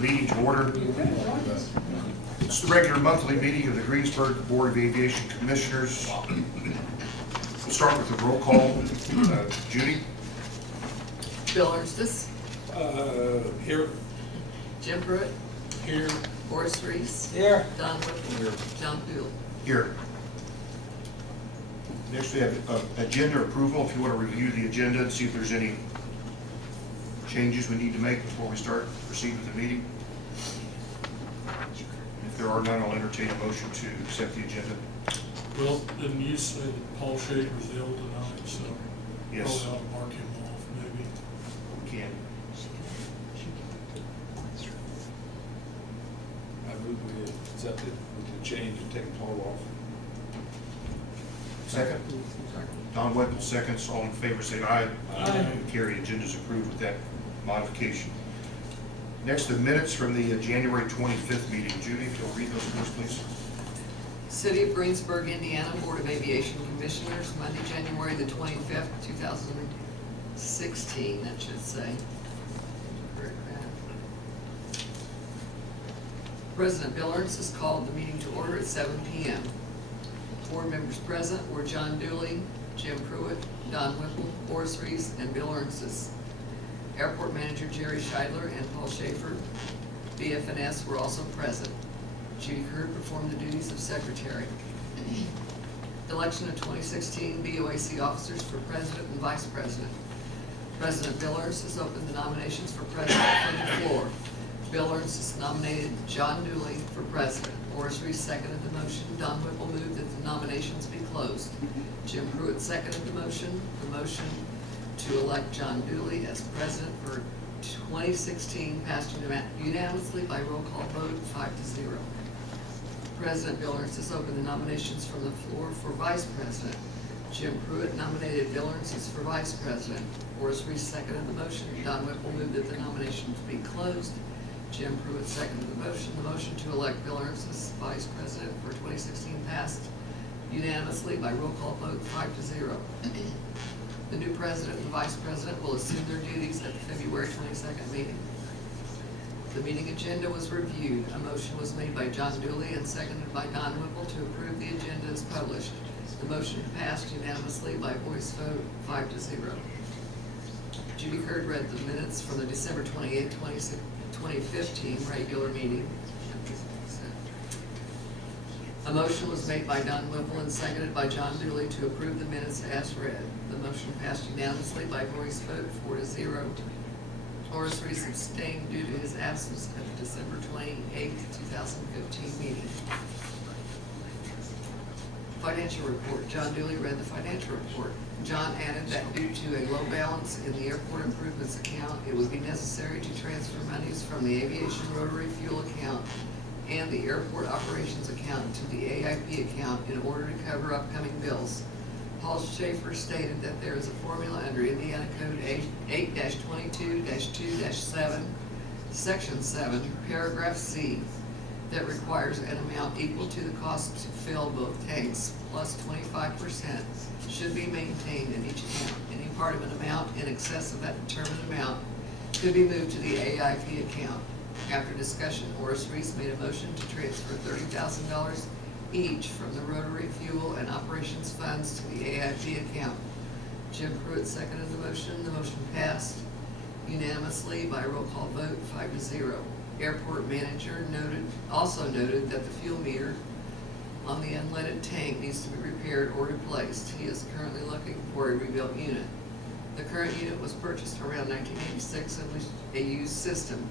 meeting to order. It's the regular monthly meeting of the Greensburg Board of Aviation Commissioners. We'll start with the roll call. Judy? Bill Ernstis, Here. Jim Pruitt, Here. Horace Reese, Here. Don Whipple, Here. John Dooley. Here. Next we have agenda approval. If you want to review the agenda and see if there's any changes we need to make before we proceed with the meeting. If there are none, I'll entertain a motion to accept the agenda. Well, didn't you say that Paul Schaefer's ill tonight, so Yes. probably ought to mark him off, maybe. We can. I move we accept it, we can change and take Paul off. Second? Don Whipple seconds. All in favor say aye. Aye. Carry. Agenda's approved with that modification. Next, the minutes from the January 25th meeting. Judy, if you'll read those for us, please. City of Greensburg, Indiana, Board of Aviation Commissioners, Monday, January the 25th, 2016, that should say. Correct that. President Bill Ernstis called the meeting to order at 7 p.m. Board members present were John Dooley, Jim Pruitt, Don Whipple, Horace Reese, and Bill Ernstis. Airport Manager Jerry Scheidler and Paul Schaefer, BF&S, were also present. Judy Curd performed the duties of Secretary. Election of 2016 BOAC officers for President and Vice President. President Bill Ernstis opened the nominations for President from the floor. Bill Ernstis nominated John Dooley for President. Horace Reese seconded the motion. Don Whipple moved that the nominations be closed. Jim Pruitt seconded the motion. The motion to elect John Dooley as President for 2016 passed unanimously by roll call vote 5-0. President Bill Ernstis opened the nominations from the floor for Vice President. Jim Pruitt nominated Bill Ernstis for Vice President. Horace Reese seconded the motion. Don Whipple moved that the nominations be closed. Jim Pruitt seconded the motion. The motion to elect Bill Ernstis Vice President for 2016 passed unanimously by roll call vote 5-0. The new President and Vice President will assume their duties at the February 22nd meeting. The meeting agenda was reviewed. A motion was made by John Dooley and seconded by Don Whipple to approve the agenda as published. The motion passed unanimously by voice vote 5-0. Judy Curd read the minutes from the December 28, 2015 regular meeting. A motion was made by Don Whipple and seconded by John Dooley to approve the minutes as read. The motion passed unanimously by voice vote 4-0. Horace Reese abstained due to his absence at the December 28, 2015 meeting. Financial report. John Dooley read the financial report. John added that due to a low balance in the airport improvements account, it would be necessary to transfer monies from the aviation rotary fuel account and the airport operations account to the AIP account in order to cover upcoming bills. Paul Schaefer stated that there is a formula under Indiana Code 8-22-2-7, Section 7, Paragraph C, that requires an amount equal to the cost to fill both tanks plus 25% should be maintained in each account. Any part of an amount in excess of that determined amount could be moved to the AIP account. After discussion, Horace Reese made a motion to transfer $30,000 each from the rotary fuel and operations funds to the AIP account. Jim Pruitt seconded the motion. The motion passed unanimously by roll call vote 5-0. Airport manager also noted that the fuel meter on the unleaded tank needs to be repaired or replaced. He is currently looking for a rebuilt unit. The current unit was purchased around 1986 and was a used system.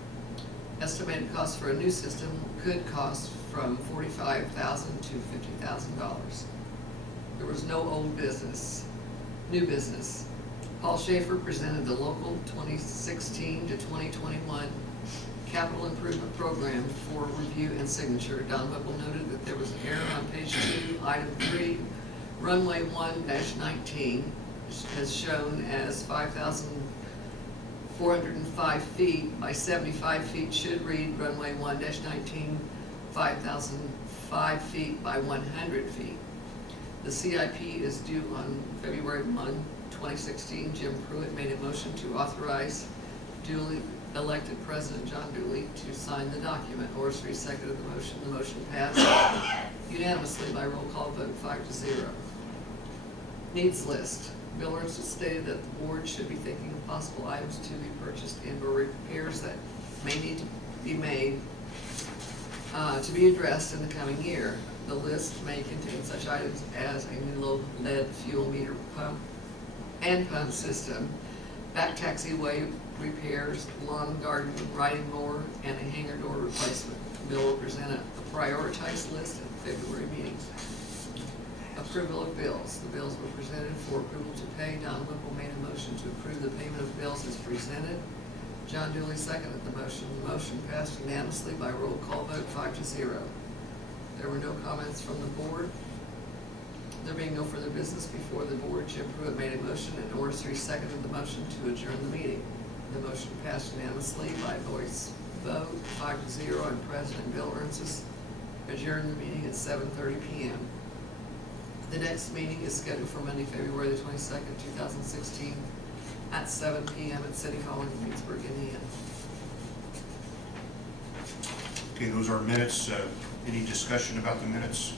Estimated cost for a new system could cost from $45,000 to $50,000. There was no old business, new business. Paul Schaefer presented the local 2016 to 2021 capital improvement program for review and signature. Don Whipple noted that there was an error on page 2, item 3, runway 1-19, as shown as 5,405 feet by 75 feet should read runway 1-19, 5,005 feet by 100 feet. The CIP is due on February 1, 2016. Jim Pruitt made a motion to authorize elected President John Dooley to sign the document. Horace Reese seconded the motion. The motion passed unanimously by roll call vote 5-0. Needs list. Bill Ernst has stated that the board should be thinking of possible items to be purchased and/or repairs that may need to be made to be addressed in the coming year. The list may contain such items as a new low lead fuel meter pump and pump system, back taxiway repairs, lawn and garden riding mower, and a hangar door replacement. Bill will present a prioritized list at the February meeting. Approval of bills. The bills were presented for approval to pay. Don Whipple made a motion to approve the payment of bills as presented. John Dooley seconded the motion. The motion passed unanimously by roll call vote 5-0. There were no comments from the board. There being no further business before the board, Jim Pruitt made a motion and Horace Reese seconded the motion to adjourn the meeting. The motion passed unanimously by voice vote 5-0, and President Bill Ernst adjourned the meeting at 7:30 p.m. The next meeting is scheduled for Monday, February the 22nd, 2016 at 7 p.m. at City Hall in Greensburg, Indiana. Okay, those are minutes. Any discussion about the minutes?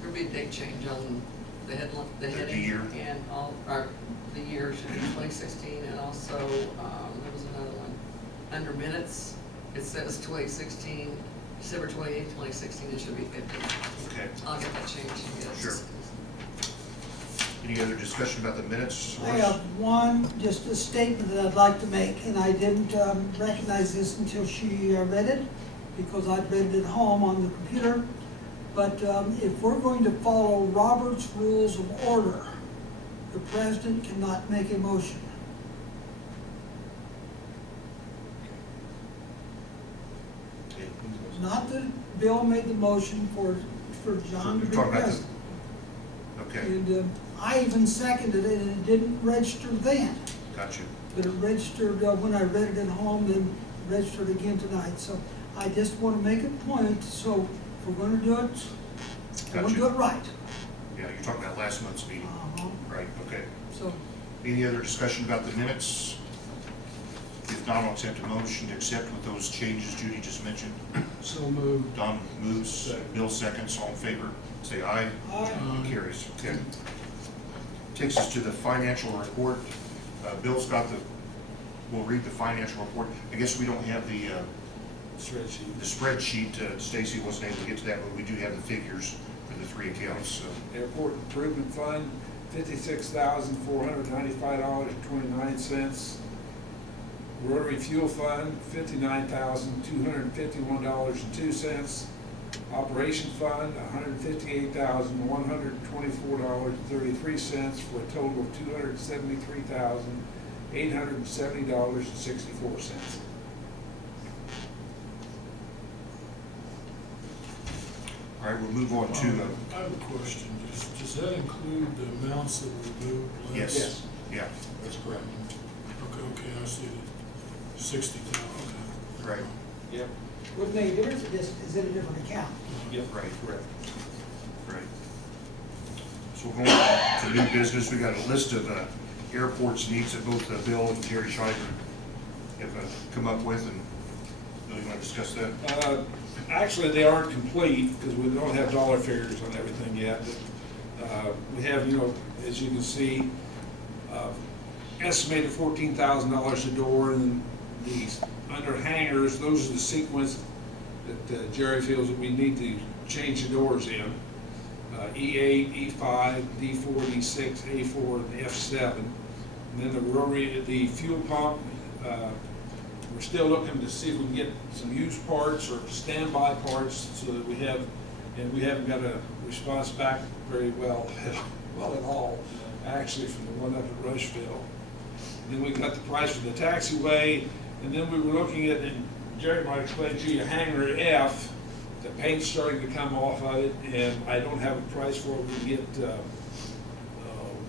There'll be a date change on the heading. The year. And all, or the year should be 2016, and also, there was another one. Under minutes, it says 2016, December 28th, 2016, it should be 15. Okay. I'll get that changed, yes. Sure. Any other discussion about the minutes? I have one, just a statement that I'd like to make, and I didn't recognize this until she read it, because I'd read it at home on the computer. But if we're going to follow Robert's Rules of Order, the president cannot make a motion. Okay. Not that Bill made the motion for John to be Talk about the- president. Okay, And I even seconded it, and it didn't register then. gotcha. But it registered when I read it at home, then registered again tonight. So I just want to make a point, so if we're going to do it, I want to do it right. Yeah, you're talking about last month's meeting. Uh-huh. Right, okay. So, Any other discussion about the minutes? If not, I'll accept a motion to accept with those changes Judy just mentioned. So moved. Don moves, Second. Bill seconds, all in favor, say aye. aye. Carries, okay. Takes us to the financial report. Bill's got we'll read the financial report. I guess we don't have the Spreadsheet. spreadsheet. Stacy wasn't able to get to that, but we do have the figures for the three accounts, so. Airport Improvement Fund, $56,495.29. Rotary Fuel Fund, $59,251.02. Operation Fund, $158,124.33, for a total of $273,870.64. All right, we'll move on to, I have a question. Does that include the amounts that were moved last? yes, Yes. yeah, That's correct. Okay, I see it. 60,000, okay. right, Yep. Wouldn't make a difference, it just is in a different account. Yep. right, correct, right. So we're going to new business. We got a list of airports needs that both Bill and Jerry Schreiber have come up with, and Bill, you want to discuss that? Actually, they aren't complete because we don't have dollar figures on everything yet. But, we have, as you can see, estimated $14,000 a door, and these under hangars, those are the sequence that Jerry feels that we need to change the doors in. E8, E5, D4, D6, A4, and F7. And then the fuel pump, we're still looking to see if we can get some used parts or standby parts so that we have, and we haven't got a response back very well at all, actually, from the one up at Rushville. And then we got the price for the taxiway, and then we were looking at, and Jerry might explain to you, hangar F, the paint's starting to come off of it, and I don't have a price for it. We can get,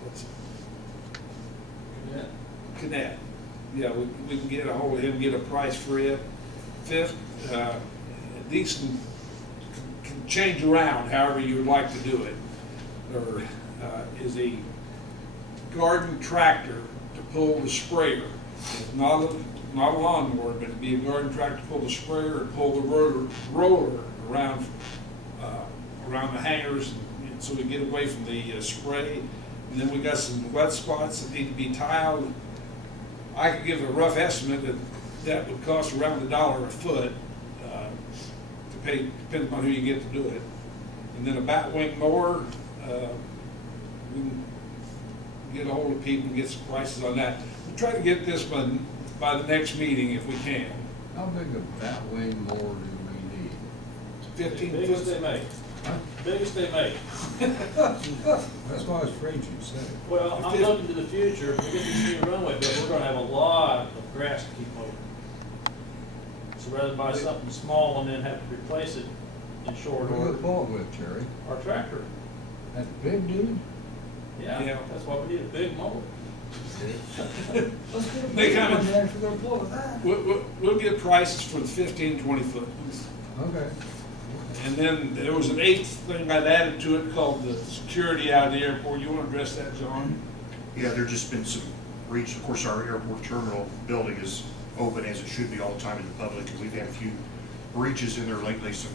what's it? Cadet. Yeah, we can get a hold of him, get a price for it. Fifth, these can change around however you would like to do it. Or is a garden tractor to pull the sprayer. It's not not a lawnmower, but it'd be a garden tractor, pull the sprayer and pull the roller around, around the hangers, and so we get away from the spray. And then we got some wet spots that need to be tiled. I could give a rough estimate that would cost around $1 a foot, to pay, depending on who you get to do it. And then a batwing mower, we can get a hold of people and get some prices on that. We'll try to get this one by the next meeting if we can. How big a batwing mower do we need? 15 Biggest foot. they make, Huh? biggest they make. That's why I was afraid you'd say it. Well, I'm looking to the future, if we get this new runway built, we're gonna have a lot of grass to keep mowing. So rather than buy something small and then have to replace it in short What are you order, going with, Jerry? our tractor, That big dude? yeah, that's why we need a big mower. Let's get a They big kinda- one there if we're gonna blow with that. We'll get prices for the 15, 20 foot ones. Okay. And then there was an 8th thing I'd added to it called the security out of the airport. You want to address that, John? Yeah, there's just been some breach. Of course, our airport terminal building is open as it should be all the time to the public, and we've had a few breaches in there lately, some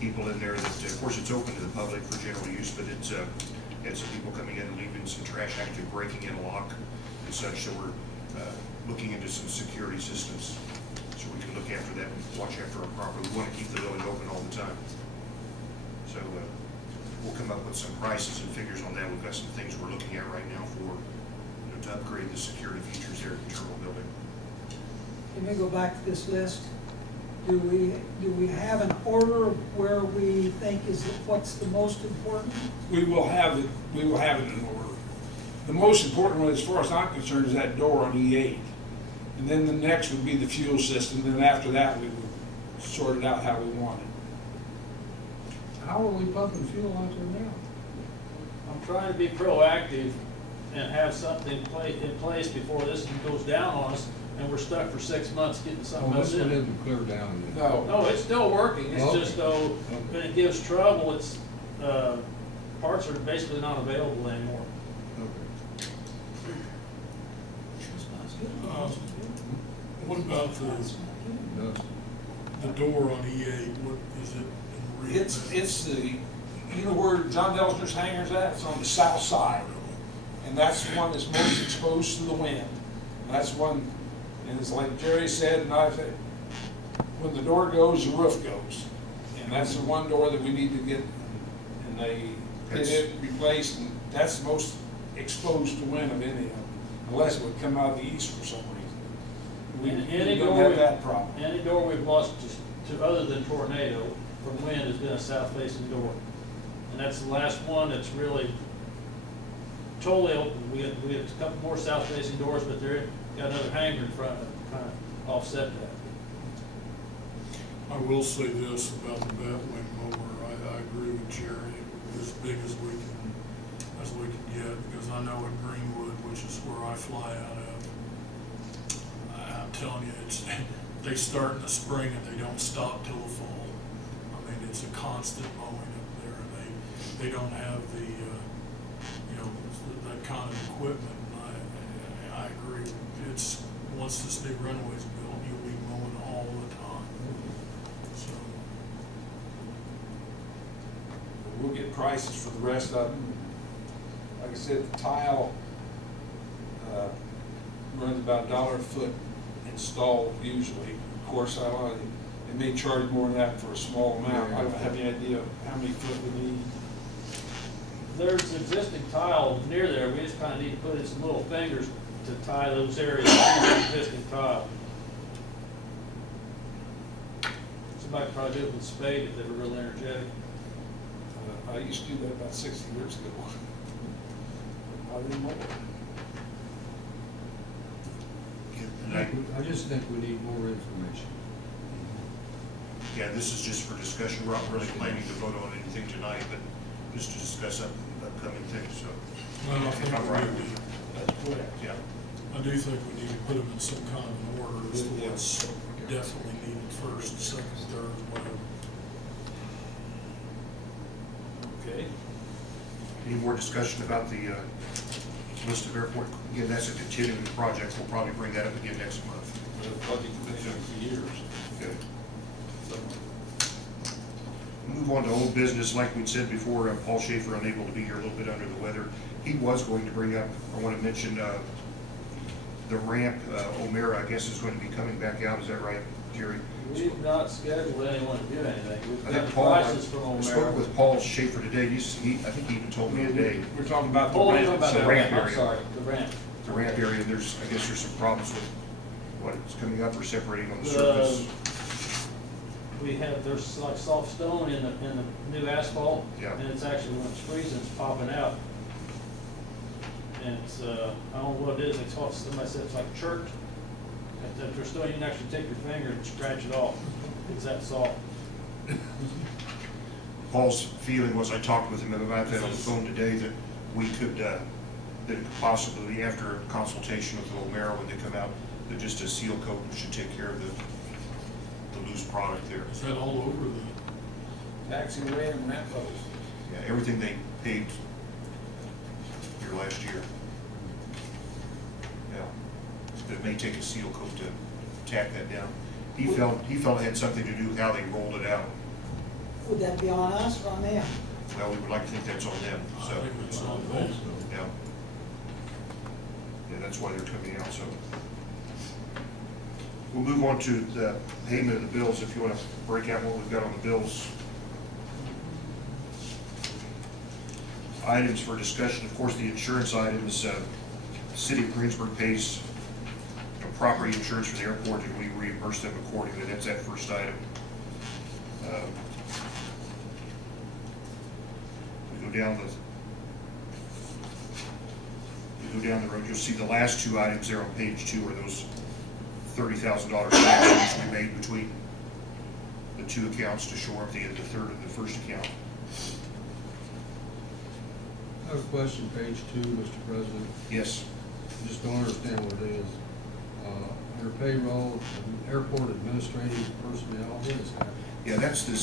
people in there that, of course, it's open to the public for general use, but it's had some people coming in and leaving some trash, actually breaking in a lock and such, so we're looking into some security systems so we can look after that and watch after our property. We want to keep the building open all the time. So we'll come up with some prices and figures on that. We've got some things we're looking at right now for, to upgrade the security features there at the terminal building. Can we go back to this list? Do we have an order of where we think what's the most important? We will have it in order. The most important one, as far as I'm concerned, is that door on E8. And then the next would be the fuel system. Then after that, we would sort it out how we want it. How are we pumping fuel out there now? I'm trying to be proactive and have something in place before this goes down on us, and we're stuck for 6 months getting Oh, something this else one in. isn't clear down yet. No. No, it's still working, it's Okay. just though, when it gives trouble, it's, parts are basically not available anymore. Okay. What about No. the door on E8, what is it? in real- It's the, you know where John Delger's hangar's at? It's on the south side. And that's the one that's most exposed to the wind. And that's one, and it's like Jerry said, and I said, when the door goes, the roof goes. And that's the one door that we need to get, and they get it replaced, and that's the most exposed to wind of any of them, unless it would come out of the east for some reason. We Any don't door have we- that problem. Any door we've lost to other than tornado from wind has been a south-facing door. And that's the last one that's really totally open. We have a couple more south-facing doors, but they're got another hanger in front of it, to kind of offset that. I will say this about the batwing mower, I agree with Jerry, as big as we can get, because I know at Greenwood, which is where I fly out of, I'm telling you, they start in the spring and they don't stop till the fall. I mean, it's a constant mowing up there, and they don't have the, that kind of equipment. I agree, it's, once this new runway's built, you'll be mowing all the time, so. We'll get prices for the rest of them. Like I said, the tile runs about $1 a foot installed usually. Of course, they may charge more than that for a small amount. I don't have any idea how many foot we need. There's existing tile near there, we just kind of need to put in some little fingers to tie those areas to the existing tile. Somebody could probably do it with a spade if they were real energetic. I used to do that about 60 years ago. Not anymore. And I just think we need more information. yeah, this is just for discussion. We're not really planning to vote on anything tonight, but just to discuss upcoming things, so. Well, I think I'm right with we- you. That's correct. Yeah. I do think we need to put them in some kind of an order as to Yeah. what's definitely needed first, second, third, whatever. Okay. Any more discussion about the list of airport, again, that's a continuing project, we'll probably bring that up again next month. Budget commission for years. Okay. Move on to old business, like we'd said before, Paul Schaefer unable to be here, a little bit under the weather. He was going to bring up, I want to mention, the ramp, O'Mara, I guess, is going to be coming back out, is that right, Jerry? We've not scheduled anyone to do anything. We've I got think the Paul, I prices from spoke O'Mara. with Paul Schaefer today, I think he even told me today, We're talking about the Oh, you're talking ramp. about the the ramp ramp, I'm area. sorry, the ramp. the ramp area, I guess there's some problems with what's coming up or separating on the surface. There's like soft stone in the new asphalt. Yeah. And it's actually, when it's freezing, it's popping out. And it's, I don't know what it is, somebody said it's like chert. If there's stone, you can actually take your finger and scratch it off. It's that soft. Paul's feeling was, I talked with him about that on the phone today, that we could, that it could possibly, after a consultation with O'Mara when they come out, that just a seal coat should take care of the loose product there. Is that all over the, Taxiway and ramp post. Yeah, everything they paved here last year. Yeah, but it may take a seal coat to tack that down. He felt it had something to do with how they rolled it out. Would that be on us or on them? Well, we would like to think that's on them, I so, think it's on them. yeah. Yeah, that's why they're coming out, so. We'll move on to the payment of the bills, if you want to break out what we've got on the bills. Items for discussion, of course, the insurance items, the city of Greensburg pays property insurance for the airport, and we reimburse them accordingly. That's that first item. We go down the road, you'll see the last two items there on page 2 are those $30,000 transfers we made between the two accounts to shore up the third and the first account. I have a question, page 2, Mr. President. Yes, I just don't understand what it is. Under payroll, airport administrative personnel, what is that? yeah, that's the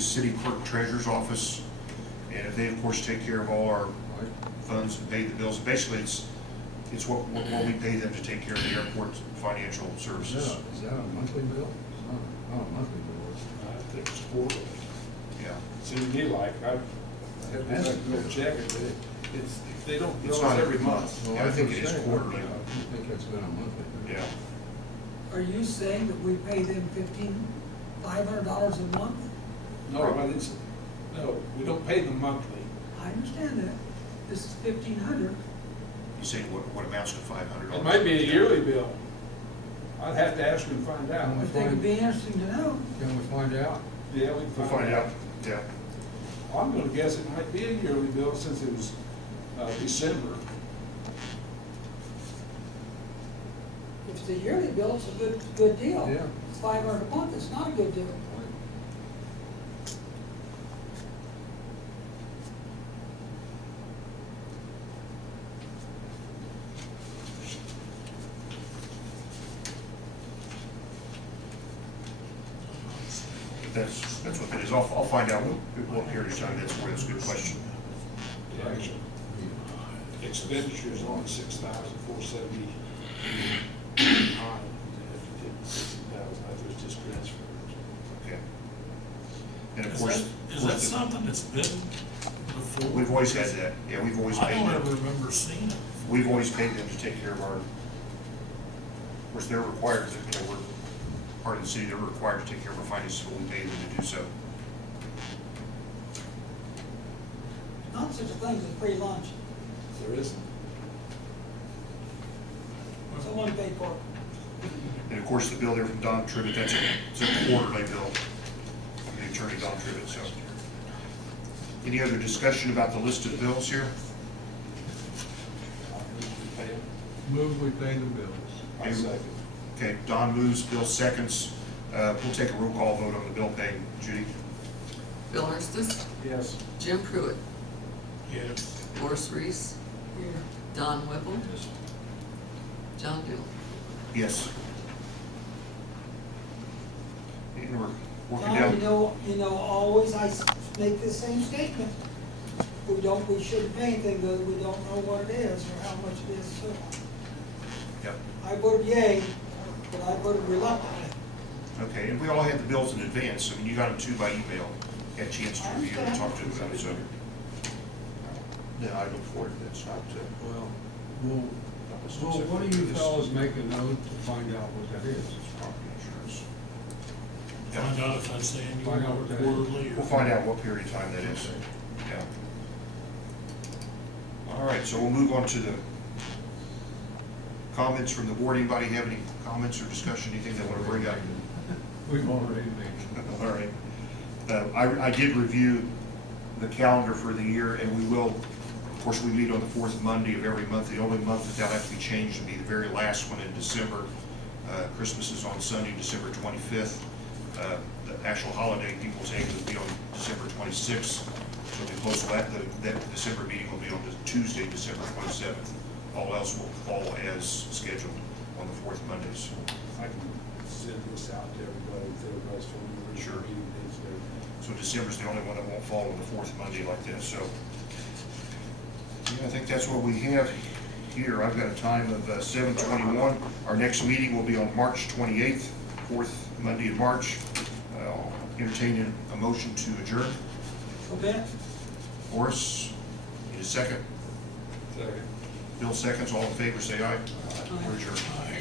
city clerk treasurer's office, and they of course take care of all our Right? funds and pay the bills. Basically, it's what we pay them to take care of the airport financial services. Is that a monthly bill? It's not a monthly bill. is it? I think it's quarterly. Yeah, Seemed to me like, I have to go check it, but it's, they don't It's bill us not every every month. Yeah, I think it is quarterly. I don't think that's been a monthly bill. yeah. Are you saying that we pay them $500 a month? No, I didn't, no, we don't pay them monthly. I understand that. This is $1,500. You say what amounts to $500? It might be a yearly bill. I'd have to ask her and find out. I think it'd be interesting to know. Can we find out? Yeah, we can We'll find out, yeah. I'm gonna guess it might be a yearly bill since it was, December. If it's a yearly bill, it's a good deal. Yeah. It's $500 a month, it's not a good deal. That's what that is. I'll find out what period of time that's for. That's a good question. The actual expenditures on 6,470. That was just transfers. Okay. And of is course. is that something that's been before? We've always had that. Yeah, we've always I paid don't ever them. remember seeing it. We've always paid them to take care of our, of course, they're required, we're part of the city, they're required to take care of our finances, but we pay them to do so. Not such a thing as a free lunch. There isn't. Someone paid for it. And of course, the bill there from Don Tribbett, it's a quarterly bill from the attorney Don Tribbett, so. Any other discussion about the list of bills here? Move we pay the bills. I second. Okay, Don moves, Bill seconds. We'll take a roll call vote on the bill paying. Judy? Bill Ernst, Yes. Jim Pruitt, Yes. Horace Reese, Here. Don Whipple, John Dooley. Yes. And we're working Tom, down. you know, always I make the same statement. we shouldn't pay anything, because we don't know what it is or how much it is, so. Yep. I voted yay, but I voted reluctantly. Okay, and we all had the bills in advance, I mean, you got them too by email, had a chance to I review and understand. talk to them about it, so. Yeah, I look forward to that, it's not, Well, what do you fellas make a note to find out what that is? It's property insurance. Find out if that's annual Find out or what that is. quarterly or. We'll find out what period of time that is, yeah. All right, so we'll move on to the comments from the board. Anybody have any comments or discussion, anything they want to bring up? We've already made. All right. I did review the calendar for the year, and we will, of course, we meet on the fourth Monday of every month. The only month that that'll have to be changed will be the very last one in December. Christmas is on Sunday, December 25th. The actual holiday, People's Day, will be on December 26th. So the close of that December meeting will be on the Tuesday, December 27th. All else will fall as scheduled on the fourth Mondays. I can send this out to everybody, if everybody's familiar with Sure. the meeting dates and everything. So December's the only one that won't fall on the fourth Monday like this, so. Yeah, I think that's what we have here. I've got a time of 7:21. Our next meeting will be on March 28th, fourth Monday in March. I'll entertain a motion to adjourn. Okay? Horace, need a second? Second. Bill seconds, all in favor, say aye. We're adjourned. Aye.